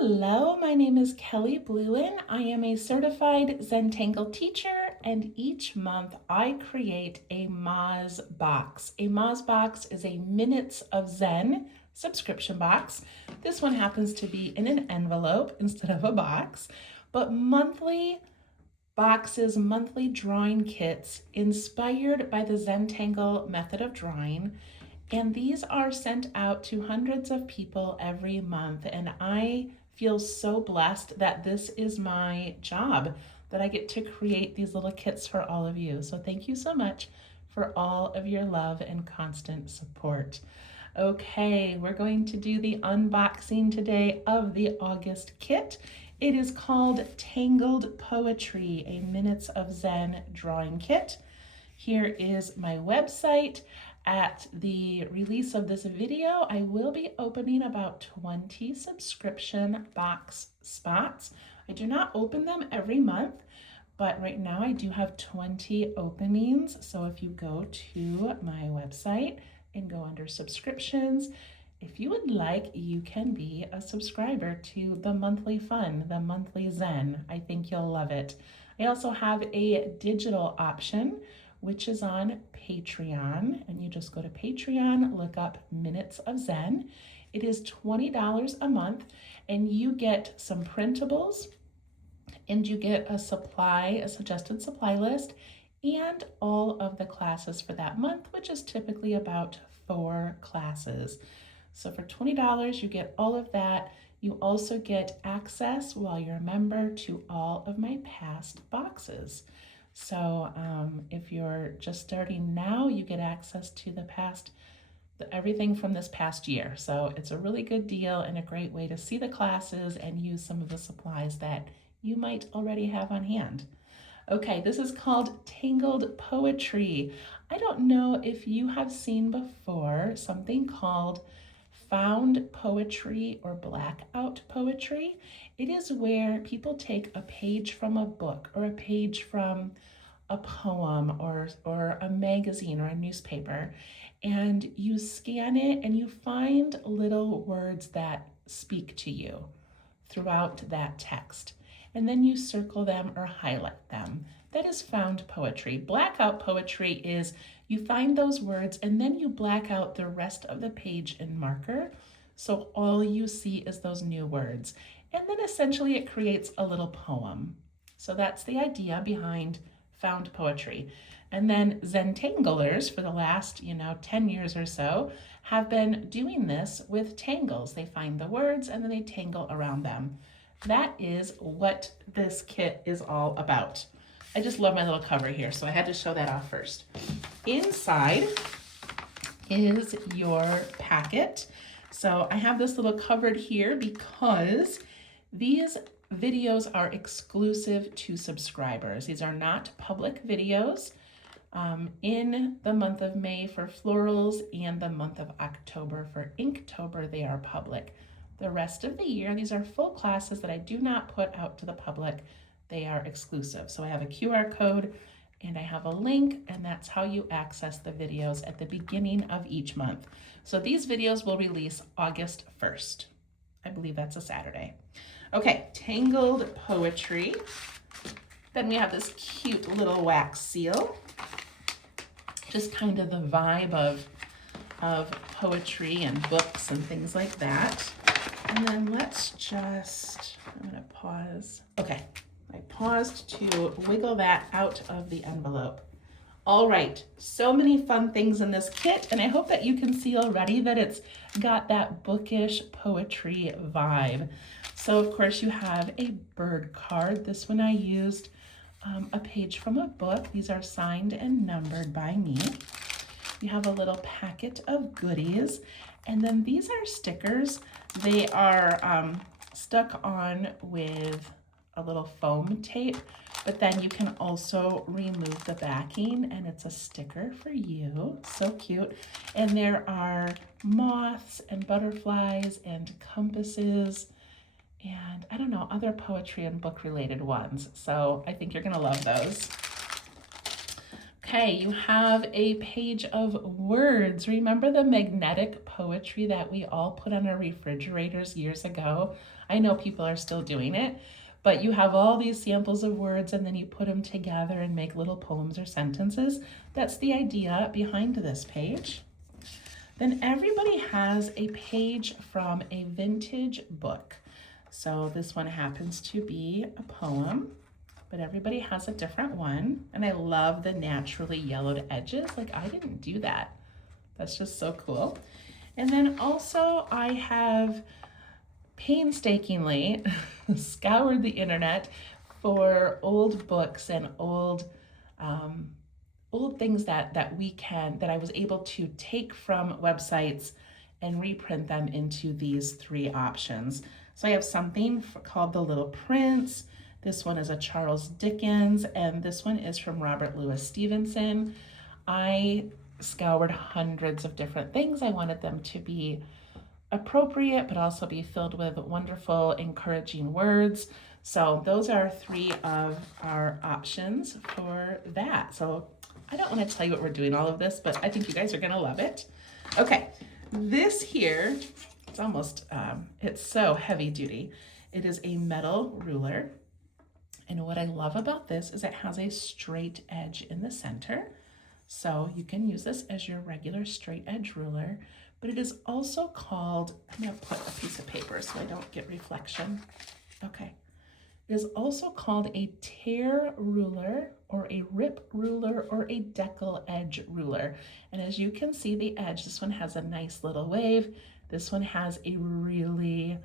Hello, my name is Kelly Bluen. I am a certified Zentangle teacher, and each month I create a Moz box. A Moz box is a Minutes of Zen subscription box. This one happens to be in an envelope instead of a box, but monthly boxes, monthly drawing kits inspired by the Zentangle method of drawing. And these are sent out to hundreds of people every month. And I feel so blessed that this is my job, that I get to create these little kits for all of you. So thank you so much for all of your love and constant support. Okay, we're going to do the unboxing today of the August kit. It is called Tangled Poetry, a Minutes of Zen drawing kit. Here is my website. At the release of this video, I will be opening about 20 subscription box spots. I do not open them every month, but right now I do have 20 openings. So if you go to my website and go under subscriptions, if you would like, you can be a subscriber to the monthly fun, the monthly Zen. I think you'll love it. I also have a digital option, which is on Patreon, and you just go to Patreon, look up Minutes of Zen. It is $20 a month, and you get some printables, and you get a suggested supply list, and all of the classes for that month, which is typically about 4 classes. So for $20, you get all of that. You also get access while you're a member to all of my past boxes. So if you're just starting now, you get access to everything from this past year. So it's a really good deal and a great way to see the classes and use some of the supplies that you might already have on hand. Okay, this is called Tangled Poetry. I don't know if you have seen before something called found poetry or blackout poetry. It is where people take a page from a book or a page from a poem or a magazine or a newspaper, and you scan it and you find little words that speak to you throughout that text. And then you circle them or highlight them. That is found poetry. Blackout poetry is you find those words and then you black out the rest of the page in marker. So all you see is those new words. And then essentially it creates a little poem. So that's the idea behind found poetry. And then Zentanglers for the last 10 years or so have been doing this with tangles. They find the words and then they tangle around them. That is what this kit is all about. I just love my little cover here, so I had to show that off first. Inside is your packet. So I have this little cupboard here because these videos are exclusive to subscribers. These are not public videos. In the month of May for florals and the month of October for Inktober, they are public. The rest of the year, these are full classes that I do not put out to the public. They are exclusive. So I have a QR code and I have a link, and that's how you access the videos at the beginning of each month. So these videos will release August 1st. I believe that's a Saturday. Okay, Tangled Poetry. Then we have this cute little wax seal. Just kind of the vibe of poetry and books and things like that. And then I'm gonna pause. Okay, I paused to wiggle that out of the envelope. All right, so many fun things in this kit, and I hope that you can see already that it's got that bookish poetry vibe. So of course you have a bird card. This one I used a page from a book. These are signed and numbered by me. You have a little packet of goodies, and then these are stickers. They are stuck on with a little foam tape, but then you can also remove the backing and it's a sticker for you. So cute. And there are moths and butterflies and compasses and I don't know, other poetry and book related ones. So I think you're gonna love those. Okay, you have a page of words. Remember the magnetic poetry that we all put on our refrigerators years ago? I know people are still doing it, but you have all these samples of words and then you put them together and make little poems or sentences. That's the idea behind this page. Then everybody has a page from a vintage book. So this one happens to be a poem, but everybody has a different one. And I love the naturally yellowed edges. Like, I didn't do that. That's just so cool. And then also I have painstakingly scoured the internet for old books and old things that I was able to take from websites and reprint them into these three options. So I have something called The Little Prince. This one is a Charles Dickens, and this one is from Robert Louis Stevenson. I scoured hundreds of different things. I wanted them to be appropriate, but also be filled with wonderful, encouraging words. So those are three of our options for that. So I don't want to tell you what we're doing all of this, but I think you guys are going to love it. Okay, this here, it's almost, it's so heavy duty. It is a metal ruler. And what I love about this is it has a straight edge in the center. So you can use this as your regular straight edge ruler, but it is also called, I'm going to put a piece of paper so I don't get reflection. Okay. It is also called a tear ruler or a rip ruler or a decal edge ruler. And as you can see the edge, this one has a nice little wave. This one has a really,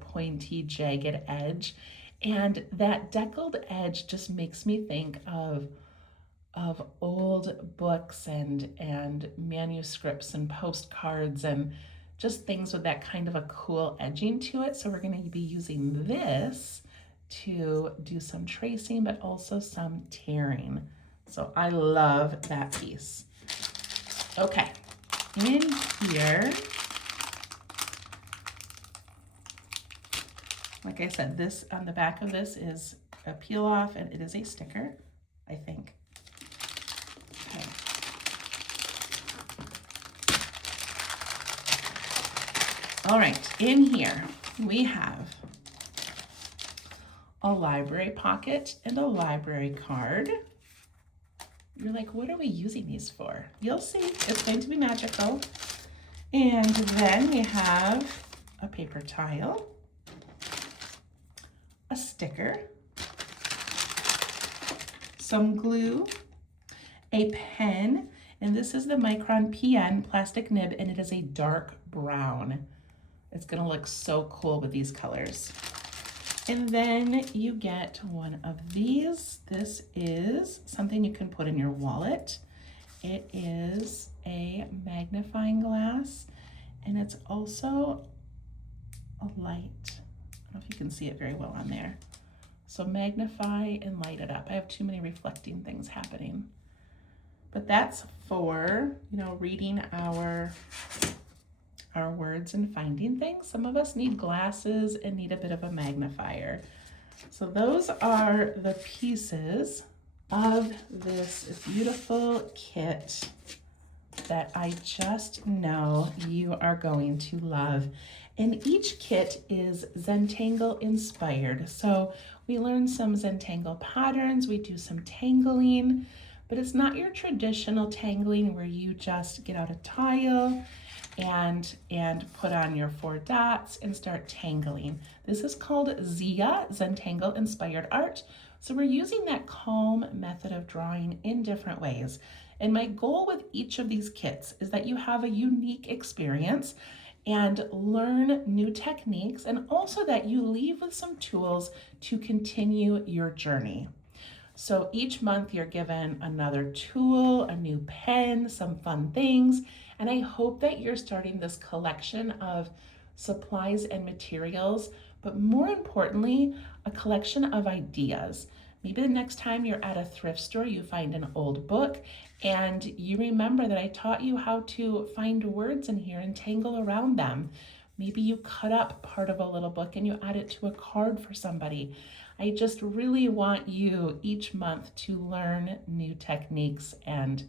pointy, jagged edge. And that deckled edge just makes me think of old books and manuscripts and postcards and just things with that kind of a cool edging to it. So we're going to be using this to do some tracing, but also some tearing. So I love that piece. Okay, in here, like I said, this on the back of this is a peel off and it is a sticker, I think. Okay. All right, in here we have a library pocket and a library card. You're like, what are we using these for? You'll see, it's going to be magical. And then we have a paper tile, a sticker, some glue, a pen, and this is the Micron PN plastic nib, and it is a dark brown. It's gonna look so cool with these colors. And then you get one of these. This is something you can put in your wallet. It is a magnifying glass, and it's also a light. I don't know if you can see it very well on there. So magnify and light it up. I have too many reflecting things happening. But that's for, reading our words and finding things. Some of us need glasses and need a bit of a magnifier. So those are the pieces of this beautiful kit that I just know you are going to love. And each kit is Zentangle inspired. So we learn some Zentangle patterns, we do some tangling, but it's not your traditional tangling where you just get out a tile and put on your 4 dots and start tangling. This is called Zia, Zentangle Inspired Art. So we're using that calm method of drawing in different ways. And my goal with each of these kits is that you have a unique experience and learn new techniques, and also that you leave with some tools to continue your journey. So each month you're given another tool, a new pen, some fun things, and I hope that you're starting this collection of supplies and materials, but more importantly, a collection of ideas. Maybe the next time you're at a thrift store, you find an old book and you remember that I taught you how to find words in here and tangle around them. Maybe you cut up part of a little book and you add it to a card for somebody. I just really want you each month to learn new techniques and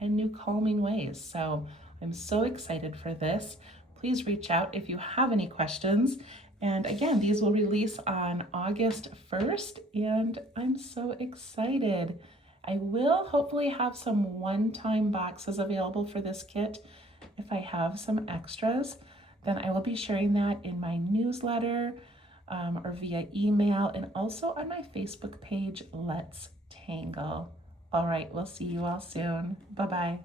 new calming ways. So I'm so excited for this. Please reach out if you have any questions. And again, these will release on August 1st, and I'm so excited. I will hopefully have some one-time boxes available for this kit. If I have some extras, then I will be sharing that in my newsletter or via email, and also on my Facebook page, Let's Tangle. All right, we'll see you all soon. Bye-bye.